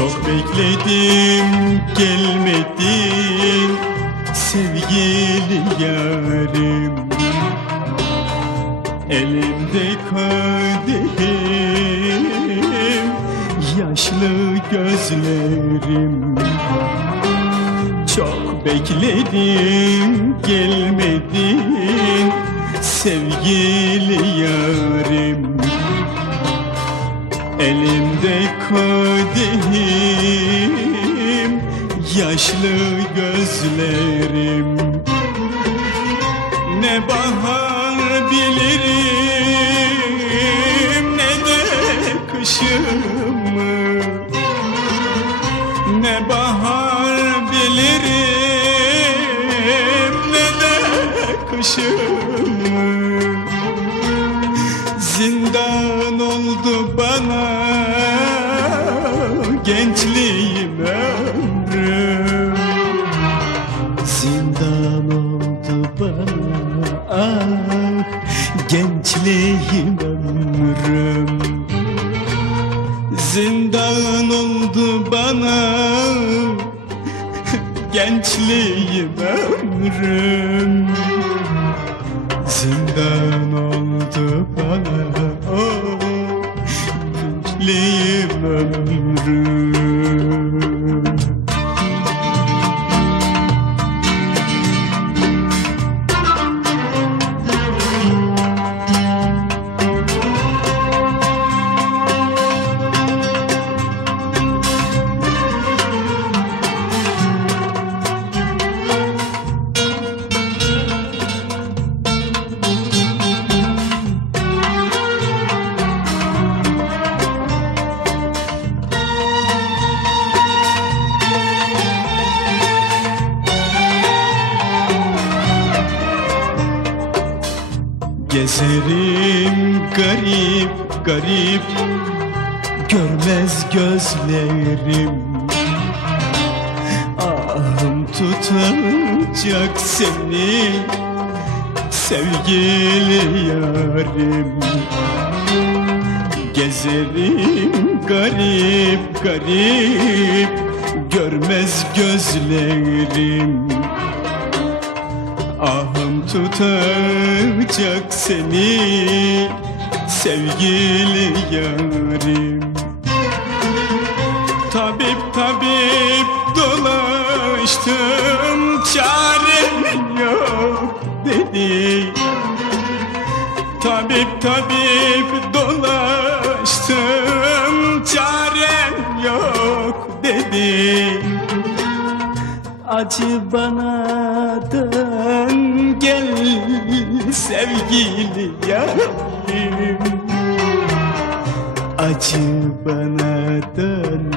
Çok bekledim gelmedin sevgili yarim Elimde kadehim yaşlı gözlerim. Çok bekledim gelmedin sevgili yarim Elimde kadehim yaşlı gözlerim. Ne bahar bilirim ne de kışımı. Ne bahar bilirim ne de kışımı. Zindan oldu bana gençliğim Zindan oldu bana. Gençliğim ömrüm. Zindan oldu bana. Oh, gençliğim ömrüm Gezerim garip garip. Görmez gözlerim. Ahım tutacak seni Sevgili yarim. Gezerim garip garip. Görmez gözlerim. Ahım tutacak seni sevgili yarim. Tabip tabip dolaştım çarem yok dedi. Tabip tabip dolaştım çarem yok dedi. Acı bana dön gel sevgili yarim Acı bana dön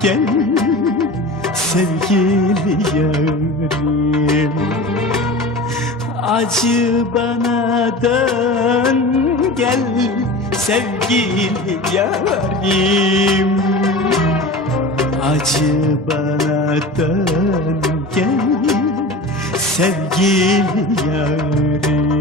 gel sevgili yarim Acı bana dön gel sevgili yarim Acı bana dön gel sevgili yarim